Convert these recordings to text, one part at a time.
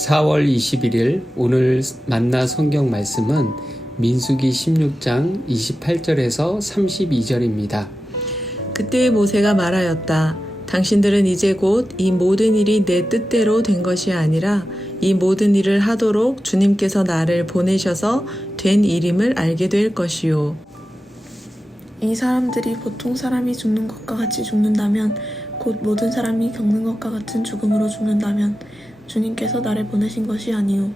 4월 21일 오늘 만나 성경 말씀은 민수기 16장 28절에서 32절입니다. 그때 모세가 말하였다. 당신들은 이제 곧 이 모든 일이 내 뜻대로 된 것이 아니라 이 모든 일을 하도록 주님께서 나를 보내셔서 된 일임을 알게 될 것이요. 이 사람들이 보통 사람이 죽는 것과 같이 죽는다면, 곧 모든 사람이 겪는 것과 같은 죽음으로 죽는다면 주님께서 나를 보내신 것이 아니오.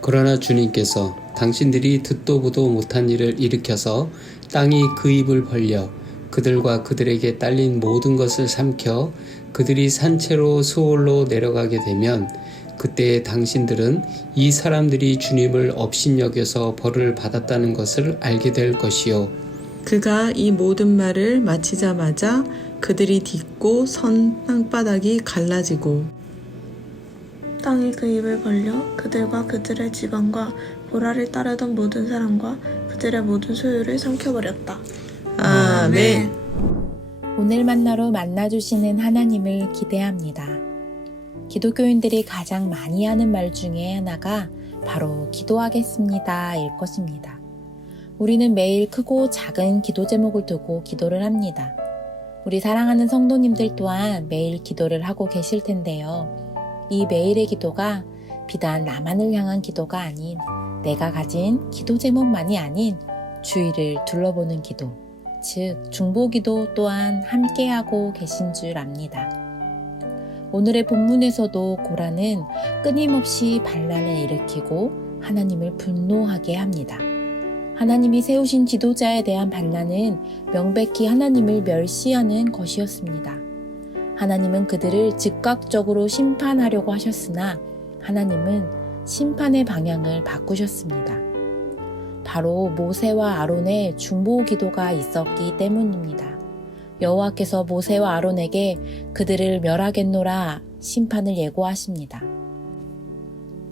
그러나 주님께서 당신들이 듣도 보도 못한 일을 일으켜서 땅이 그 입을 벌려 그들과 그들에게 딸린 모든 것을 삼켜 그들이 산채로 수올로 내려가게 되면 그때 당신들은 이 사람들이 주님을 업신여겨서 벌을 받았다는 것을 알게 될 것이요. 그가 이 모든 말을 마치자마자 그들이 딛고 선 땅바닥이 갈라지고 땅이 그 입을 벌려 그들과 그들의 집안과 고라를 따르던 모든 사람과 그들의 모든 소유를 삼켜버렸다. 아멘. 오늘 만나로 만나주시는 하나님을 기대합니다. 기독교인들이 가장 많이 하는 말 중에 하나가 바로 기도하겠습니다일 것입니다. 우리는 매일 크고 작은 기도 제목을 두고 기도를 합니다. 우리 사랑하는 성도님들 또한 매일 기도를 하고 계실 텐데요. 이 매일의 기도가 비단 나만을 향한 기도가 아닌 내가 가진 기도 제목만이 아닌 주위를 둘러보는 기도, 즉 중보기도 또한 함께하고 계신 줄 압니다. 오늘의 본문에서도 고라는 끊임없이 반란을 일으키고 하나님을 분노하게 합니다. 하나님이 세우신 지도자에 대한 반란은 명백히 하나님을 멸시하는 것이었습니다. 하나님은 그들을 즉각적으로 심판하려고 하셨으나 하나님은 심판의 방향을 바꾸셨습니다. 바로 모세와 아론의 중보 기도가 있었기 때문입니다. 여호와께서 모세와 아론에게 그들을 멸하겠노라 심판을 예고하십니다.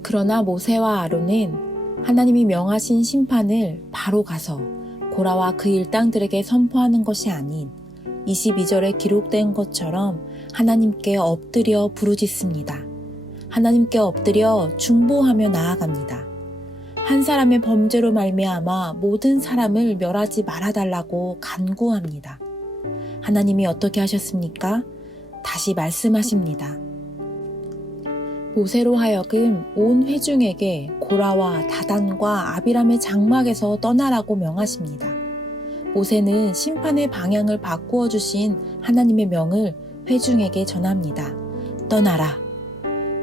그러나 모세와 아론은 하나님이 명하신 심판을 바로 가서 고라와 그 일당들에게 선포하는 것이 아닌 22절에 기록된 것처럼 하나님께 엎드려 부르짖습니다. 하나님께 엎드려 중보하며 나아갑니다. 한 사람의 범죄로 말미암아 모든 사람을 멸하지 말아달라고 간구합니다. 하나님이 어떻게 하셨습니까? 다시 말씀하십니다. 모세로 하여금 온 회중에게 고라와 다단과 아비람의 장막에서 떠나라고 명하십니다. 모세는 심판의 방향을 바꾸어 주신 하나님의 명을 회중에게 전합니다. 떠나라.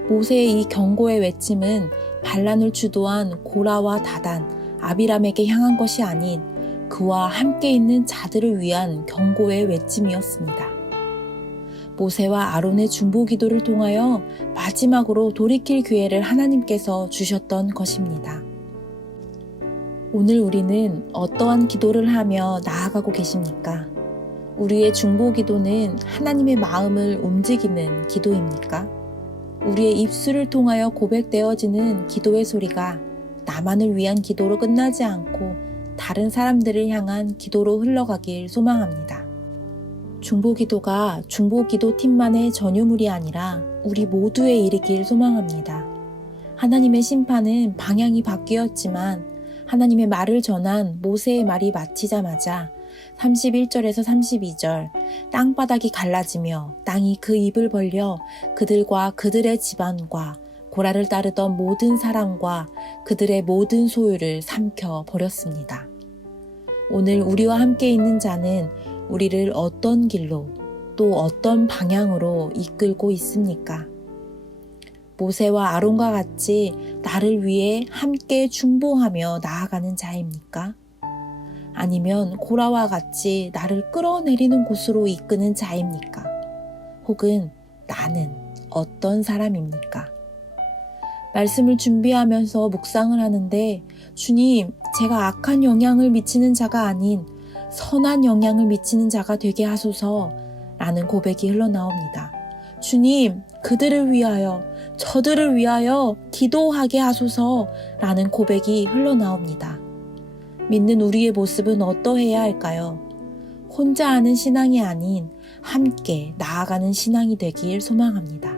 모세의 이 경고의 외침은 반란을 주도한 고라와 다단, 아비람에게 향한 것이 아닌 그와 함께 있는 자들을 위한 경고의 외침이었습니다. 모세와 아론의 중보 기도를 통하여 마지막으로 돌이킬 기회를 하나님께서 주셨던 것입니다. 오늘 우리는 어떠한 기도를 하며 나아가고 계십니까? 우리의 중보 기도는 하나님의 마음을 움직이는 기도입니까? 우리의 입술을 통하여 고백되어지는 기도의 소리가 나만을 위한 기도로 끝나지 않고 다른 사람들을 향한 기도로 흘러가길 소망합니다. 중보기도가 중보기도팀만의 전유물이 아니라 우리 모두의 일이길 소망합니다. 하나님의 심판은 방향이 바뀌었지만 하나님의 말을 전한 모세의 말이 마치자마자 31절에서 32절 땅바닥이 갈라지며 땅이 그 입을 벌려 그들과 그들의 집안과 고라를 따르던 모든 사람과 그들의 모든 소유를 삼켜 버렸습니다. 오늘 우리와 함께 있는 자는 우리를 어떤 길로 또 어떤 방향으로 이끌고 있습니까? 모세와 아론과 같이 나를 위해 함께 중보하며 나아가는 자입니까? 아니면 고라와 같이 나를 끌어내리는 곳으로 이끄는 자입니까? 혹은 나는 어떤 사람입니까? 말씀을 준비하면서 묵상을 하는데 주님, 제가 악한 영향을 미치는 자가 아닌 선한 영향을 미치는 자가 되게 하소서 라는 고백이 흘러나옵니다. 주님, 그들을 위하여, 저들을 위하여 기도하게 하소서 라는 고백이 흘러나옵니다. 믿는 우리의 모습은 어떠해야 할까요? 혼자 하는 신앙이 아닌 함께 나아가는 신앙이 되길 소망합니다.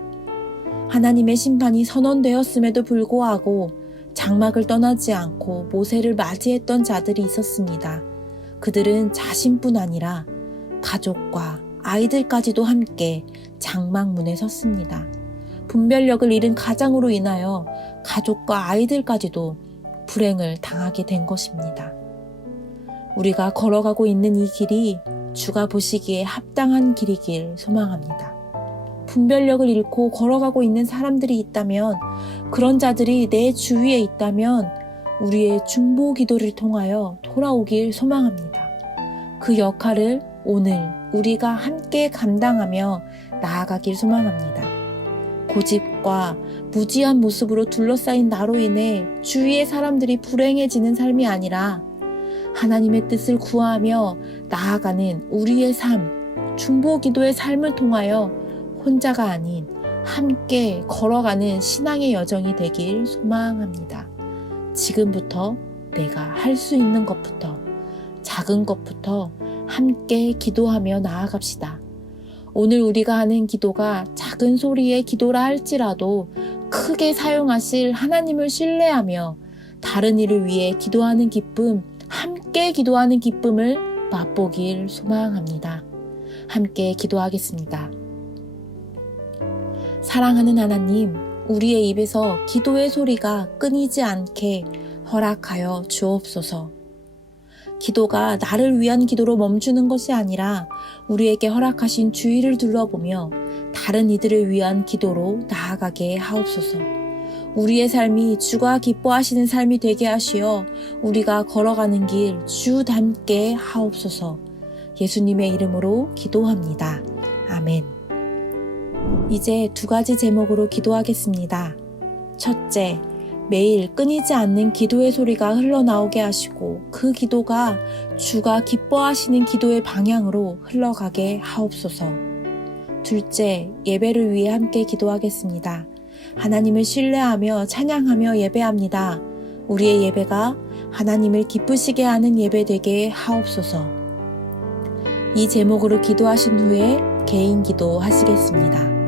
하나님의 심판이 선언되었음에도 불구하고 장막을 떠나지 않고 모세를 맞이했던 자들이 있었습니다. 그들은 자신뿐 아니라 가족과 아이들까지도 함께 장막 문에 섰습니다. 분별력을 잃은 가장으로 인하여 가족과 아이들까지도 불행을 당하게 된 것입니다. 우리가 걸어가고 있는 이 길이 주가 보시기에 합당한 길이길 소망합니다. 분별력을 잃고 걸어가고 있는 사람들이 있다면, 그런 자들이 내 주위에 있다면 우리의 중보 기도를 통하여 돌아오길 소망합니다. 그 역할을 오늘 우리가 함께 감당하며 나아가길 소망합니다. 고집과 무지한 모습으로 둘러싸인 나로 인해 주위의 사람들이 불행해지는 삶이 아니라 하나님의 뜻을 구하며 나아가는 우리의 삶, 중보 기도의 삶을 통하여 혼자가 아닌 함께 걸어가는 신앙의 여정이 되길 소망합니다. 지금부터 내가 할 수 있는 것부터, 작은 것부터 함께 기도하며 나아갑시다. 오늘 우리가 하는 기도가 작은 소리의 기도라 할지라도 크게 사용하실 하나님을 신뢰하며 다른 이를 위해 기도하는 기쁨, 함께 기도하는 기쁨을 맛보길 소망합니다. 함께 기도하겠습니다. 사랑하는 하나님, 우리의 입에서 기도의 소리가 끊이지 않게 허락하여 주옵소서. 기도가 나를 위한 기도로 멈추는 것이 아니라 우리에게 허락하신 주의를 둘러보며 다른 이들을 위한 기도로 나아가게 하옵소서. 우리의 삶이 주가 기뻐하시는 삶이 되게 하시어 우리가 걸어가는 길 주닮게 하옵소서. 예수님의 이름으로 기도합니다. 아멘. 이제 2가지 제목으로 기도하겠습니다. 첫째, 매일 끊이지 않는 기도의 소리가 흘러나오게 하시고 그 기도가 주가 기뻐하시는 기도의 방향으로 흘러가게 하옵소서. 둘째, 예배를 위해 함께 기도하겠습니다. 하나님을 신뢰하며 찬양하며 예배합니다. 우리의 예배가 하나님을 기쁘시게 하는 예배 되게 하옵소서. 이 제목으로 기도하신 후에 개인 기도 하시겠습니다.